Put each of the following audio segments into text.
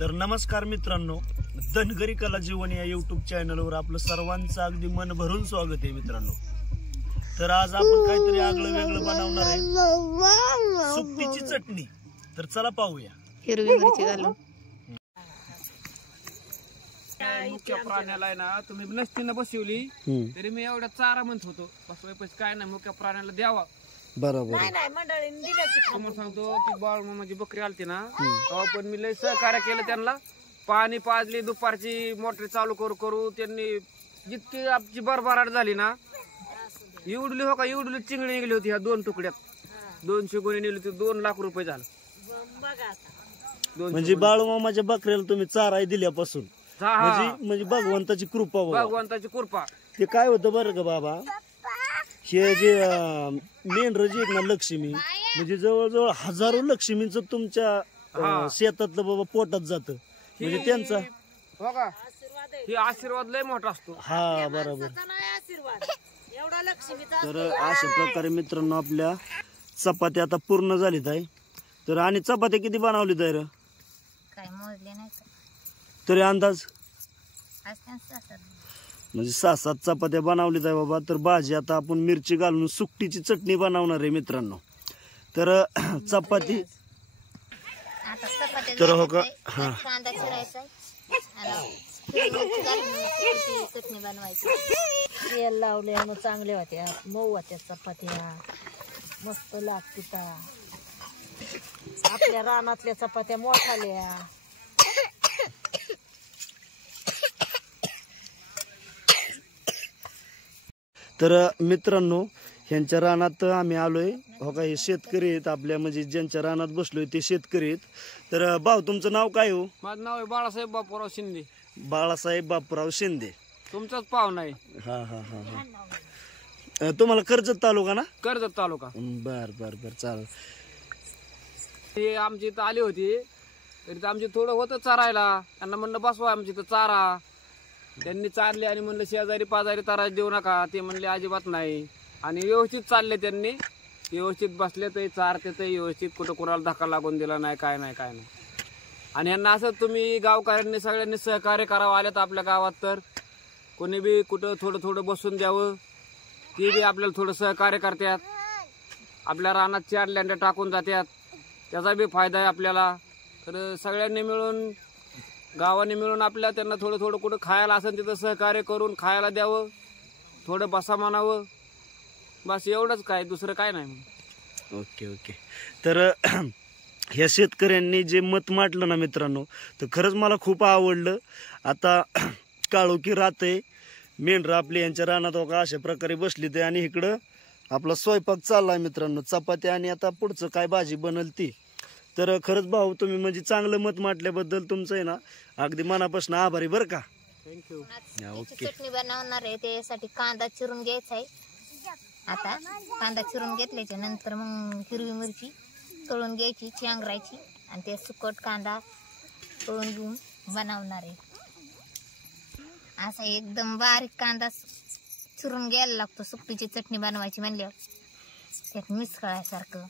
तर नमस्कार मित्रांनो, धनगरी कला जीवन या यूट्यूब चॅनलवर आपलं सर्वांचं अगदी मन भरून स्वागत आहे मित्रांनो। तर आज आपण काहीतरी आगळं वेगळं बनवणार आहे, सुकटीची चटणी। तर चला पाहूया। हिरवी मिरची घालून मुख्य प्राण्याला आहे ना, तुम्ही नसतीनं बसवली तरी मी एवढा चारा म्हणत होतो, बसवाय काय नाही, मुख्य प्राण्याला द्यावा। बरोबर समोर सांगतो ती बाळ माझी बकरी आलती ना, तेव्हा पण मी लय सहकार्य केलं त्यांना। पाणी पाजली, दुपारची मोटर चालू करू करू त्यांनी जितकी आमची भरभराट झाली ना, एवढली हो का एवढली चिंगडी निघली होती ह्या 2 तुकड्यात। 200 गुणी निघली होती, 2 लाख रुपये झालं। म्हणजे बाळूमामाच्या बकऱ्याला तुम्ही चारा दिल्यापासून म्हणजे भगवंताची कृपा, भगवंताची कृपा। ते काय होतं बरं का बाबा, हे जे मेंढर जे आहेत ना, लक्ष्मी म्हणजे जवळजवळ हजारो लक्ष्मींचं तुमच्या शेतातलं बाबा पोटात जातं, म्हणजे त्यांचा हो का ही आशीर्वाद लय मोठा असतो। हा बरोबर। तर अशा प्रकारे मित्रांनो आपल्या चपात्या आता पूर्ण झालीत आहे। तर आणि चपात्या किती बनवली तर काय मोजले नाही तरी अंदाज तर म्हणजे 6-7 चपात्या बनवलीत आहे बाबा। तर भाजी आता आपण मिरची घालून सुकटीची चटणी बनवणार आहे मित्रांनो। तर चपाती तर हो का, हा कांदा चिरायचा चटणी बनवायची। तेल लावल्यानं चांगल्या होत्या, मऊ होत्या चपात्या, मस्त लागते। आपल्या रानातल्या चपात्या मोठाल्या। तर मित्रांनो ह्यांच्या रानात आम्ही आलोय, हो का, हे शेतकरी आहेत आपल्या, म्हणजे ज्यांच्या रानात बसलोय ते शेतकरी आहेत। तर भाऊ तुमचं नाव काय हो? माझं नाव आहे बाळासाहेब बापूराव शिंदे। बाळासाहेब बापूराव शिंदे, तुमचाच पाहुणा आहे। हा हा हा हा। तुम्हाला कर्जत तालुका ना? कर्जत तालुका। बर बर बर, चालेल। ते आमची इथं आली होती, तरी आमची थोडं होतं चारायला, त्यांना म्हणलं बसवा आमची इथं चारा। त्यांनी चारले आणि म्हणलं शेजारी पाजारी तारा देऊ नका, ते म्हणले अजिबात नाही। आणि व्यवस्थित चालले, त्यांनी व्यवस्थित बसले, ते चारते ते व्यवस्थित, कुठं कोणाला धक्का लागून दिला नाही, काय नाही काय नाही। आणि यांना असं तुम्ही गावकऱ्यांनी सगळ्यांनी सहकार्य करावं, आल्यात आपल्या गावात तर कोणी बी कुठं थोडं थोडं बसून द्यावं, ती बी आपल्याला थोडं सहकार्य करतात। आपल्या रानात 4 लेंड्या टाकून जातात, त्याचा बी फायदा आहे आपल्याला। तर सगळ्यांनी मिळून, गावाने मिळून आपल्या त्यांना थोडं थोडं कुठं खायला असेल तिथं सहकार्य करून खायला द्यावं, थोडं बसा म्हणावं, बस एवढंच, काय दुसरं काय नाही। Okay okay. तर ह्या शेतकऱ्यांनी जे मत मांडलं ना मित्रांनो, तर खरंच मला खूप आवडलं। आता काळोखी राहते, मेंढर आपली यांच्या रानात हो का अशा प्रकारे बसली ते, आणि इकडं आपला स्वयंपाक चाललाय मित्रांनो, चपात्या आणि आता पुढचं काय भाजी बनल ती। तर खरंच भाऊ तुम्ही म्हणजे चांगलं मत मांडल्याबद्दल तुमचं आहे ना अगदी मनापासून आभारी बरं का। थँक्यू। ओके। चटणी बनवणार आहे, त्यासाठी कांदा चिरून घ्यायचा आहे। आता कांदा चिरून घेतल्याच्या नंतर मग हिरवी मिरची तळून घ्यायची, चेंगरायची, आणि ते सुकट कांदा तळून घेऊन बनवणार आहे। असा एकदम बारीक कांदा चिरून घ्यायला लागतो सुकटीची चटणी बनवायची म्हणल्यावर, त्यात मिसळायसारखं।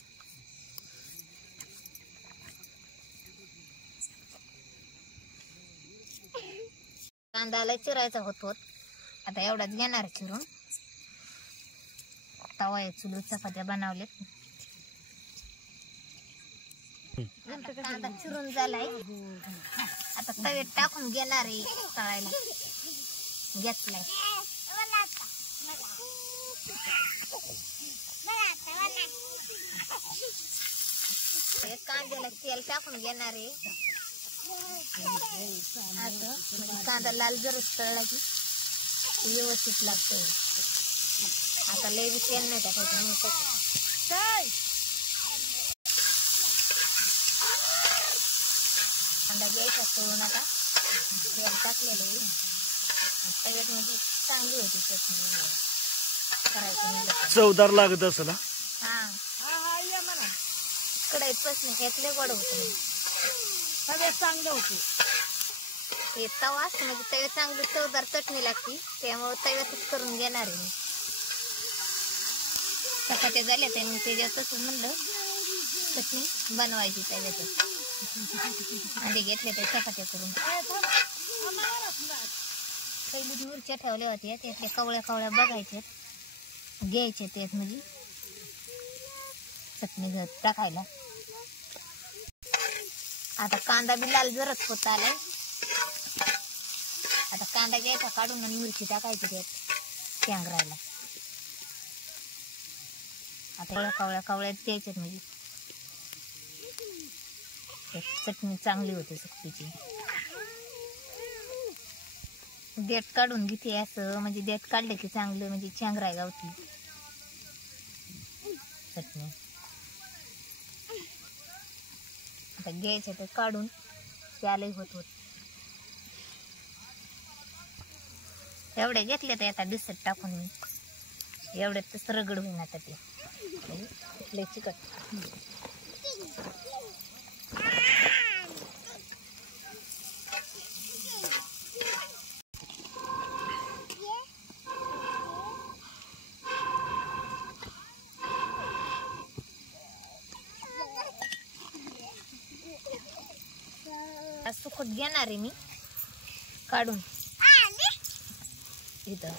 कांदाला चिरायचा होतो, आता एवढाच घेणार चिरून। तवा आहे, चुलीवर चपात्या बनवलेत, कांदा चिरून झालाय, आता तव्यात टाकून घेणार आहे, तळायला घेतलाय। कांद्याला तेल टाकून घेणार आहे, असं कांदा लाल जर तळला की व्यवस्थित लागतोय। आता लय बी तेल नाही टाकायचं, कांदा घ्यायचा तळून, आता तेल टाकलेलं आहे, तव्यात म्हणजे चांगली होती चटणी करायची, चवदार लागत असेल। हा कढईत प्रश्न घेतले, गोड होते, सगळ्यात चांगलं होतं ते तवा असतो, म्हणजे तव्यात चांगली चवदार चटणी लागते, त्यामुळे तव्यातच करून घेणार आहे मी। चपात्या झाल्या त्याच्यातच म्हणलं चटणी बनवायची तव्यातच। अंडे घेतले ते चपात्या करून पहिली मिरच्या ठेवल्या होत्या त्यातल्या कवळ्या कवळ्या बघायच्या घ्यायचे त्यात म्हणजे चटणी टाकायला. आता कांदा बी लाल जरच होत आलाय. आता कांदा घ्यायचा काढून आणि मिरची टाकायची त्यात शेंगरायला. आता कवळ्या कवळ्या कवळ्या द्यायच्यात म्हणजे चटणी चांगली होते सुकटीची. देठ काढून घेते असं म्हणजे देठ काढले की चांगलं म्हणजे शेंगराय गावती चटणी. आता घ्यायचं ते काढून त्यालाही होत एवढे घेतले तर आता बिस्किट टाकून मी एवढ्यात तसं रगड होईन. आता ते चिकट सुकट घेणार आहे मी काढून. इथं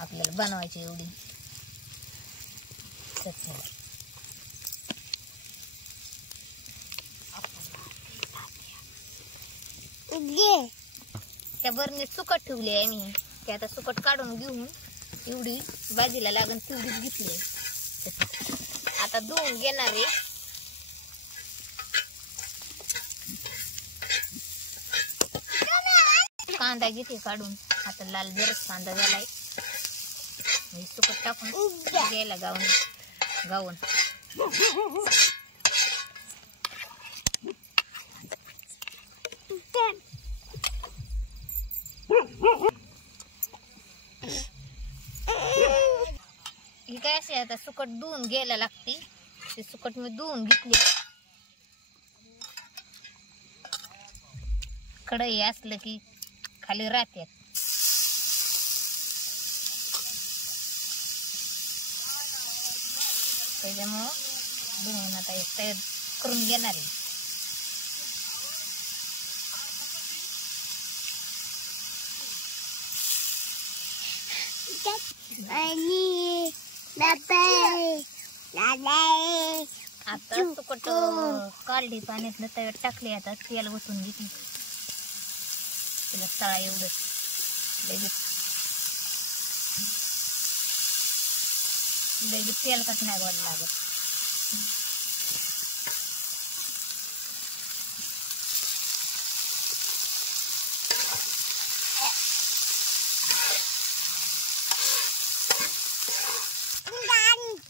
आपल्याला बनवायची एवढी चटणी. त्या बरणीत सुकट ठेवली आहे मी. ते आता सुकट काढून घेऊन एवढी भाजीला लागून तेवढीच घेतली. आता धुवून घेणार आहे. कांदा घेते काढून. आता लाल जरच कांदा झालाय सुकट टाकून घ्यायला गावून गावून. ही काय असे आता सुकट धुवून घ्यायला लागते. ते सुकट मी धुवून घेतली. कढई असलं की खाली राहतात. त्याच्यामुळं धुवून आता एक तयार करून घेणार आहे. आता सुकट काढली पाण्यातलं तव्यात टाकली. आता तेल ओतून घेतली. तिला तळा एवढं लगेच तेल कसं नाही गोड लागत.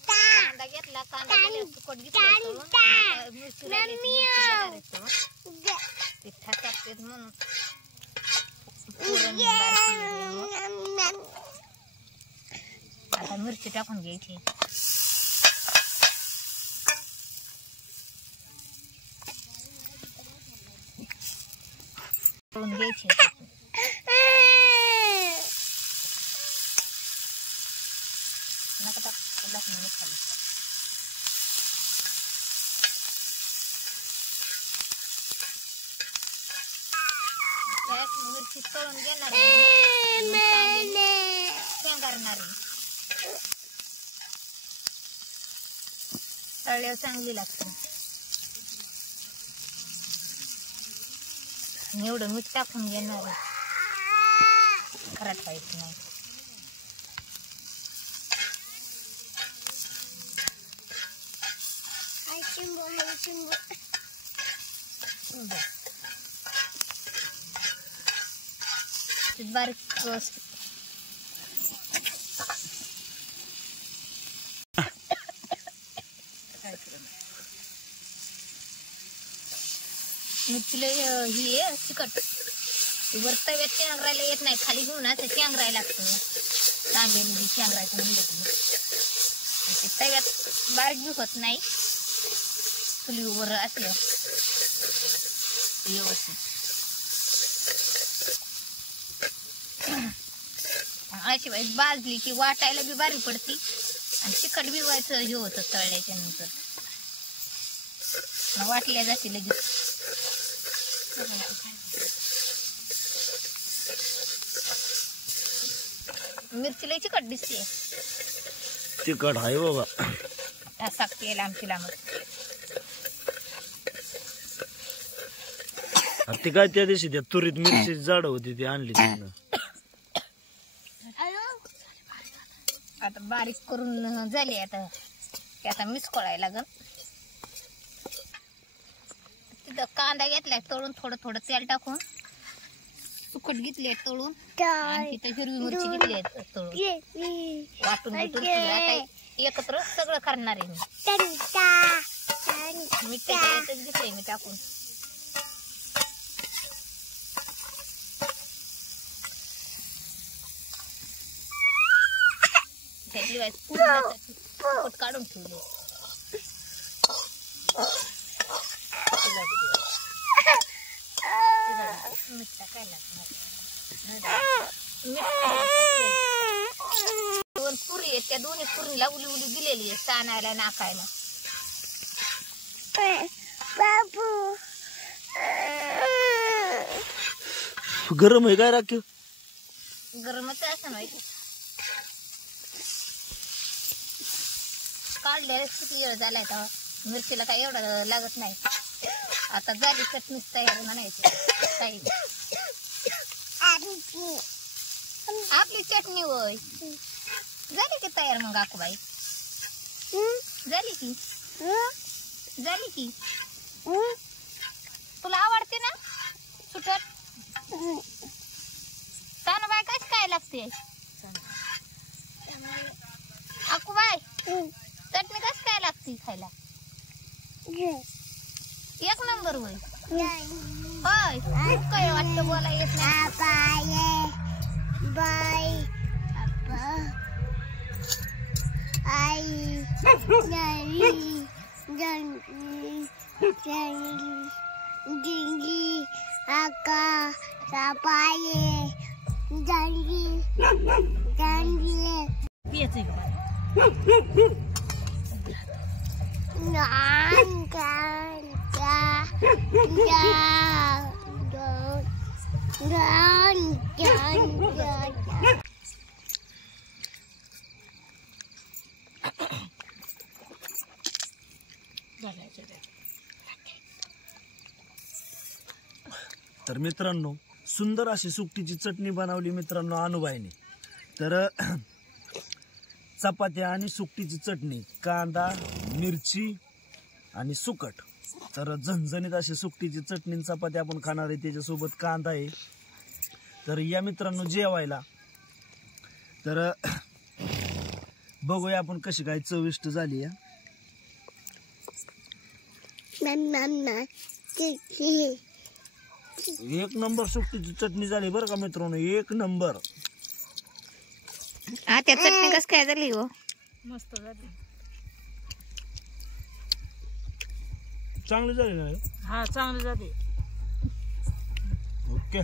कांदा घेतला. कांदा सुकट घेतला. मिरची ते ठाकात म्हणून आता मिरची टाकून घ्यायची. टाकून घ्यायची. नका टाक लसूण खाली. मिरची तळून घेणार शेंगारणार. तळल्यावर चांगली लागते. एवढं मीठ टाकून घेणार खराब पाहिजे नाही. बारीक मिरचीला ही आहे तिखट. वर तव्यात शेंगरायला येत नाही. खाली घेऊन असं शेंगरायला लागतं. तांब्याने शेंगरायचं म्हणलं की ते तव्यात बारीक बी होत नाही. चुलीवर असलं व्यवस्थित. अशी भाजली की वाटायला बी बारी पडती आणि तिखट बी व्हायचं हे होतं तळल्याच्या नंतर. वाटल्या जाते लगेच. मिरची लई चिकट दिसते. तिखट आहे बाबा. साखते लांबची लांब. ती काय त्या दिवशी त्या तुरीत मिरची झाड होती ती आणली तिथनं. आता बारीक करून झाली. आता ते आता मिसळायला लागल. तिथं कांदा घेतलाय तळून, थोडं थोडं तेल टाकून. सुकट घेतली तळून आणि तिथं हिरवी मिरची घेतली तळून. वाटून घेतून आता एकत्र सगळं करणार आहे मी. त्याच्यातच घेतलंय मी टाकून. त्यातली पूर्ण काढून ठेवले. मीठ टाकायला दोन पुरी आहेत त्या दोन्ही पुरीला उली उली दिलेली आहे साणायला नाकायला. गरम आहे काय राखीव? गरमच असं माहिती. काढल्याला किती वेळ झालाय तेव्हा. मिरचीला काय एवढं लागत नाही. आता झाली चटणीच तयार म्हणायची. आपली चटणी होय झाली की तयार. मग आकुबाई झाली की तुला आवडते ना सुकट? सानूबाई कशी काय लागते आकुबाई? चटणी कशी काय लागते खायला? एक नंबर होय. होय काय वाटतं बोला येत नाही. तर मित्रांनो सुंदर अशी सुकटीची चटणी बनवली मित्रांनो अनुबाईने. तर चपात्या आणि सुकटीची चटणी, कांदा मिरची आणि सुकट. तर झणझणीत अशी सुकटीची चटणी आणि चपात्या आपण खाणार आहे. त्याच्यासोबत कांदा आहे. तर या मित्रांनो जेवायला. तर बघूया आपण कशी काय चविष्ट झाली. एक नंबर सुकटीची चटणी झाली बरं का मित्रांनो. एक नंबर. हा त्या चटणी कस काय झाली हो? मस्त झाली. चांगली झाली ना? हा चांगली झाली. ओके.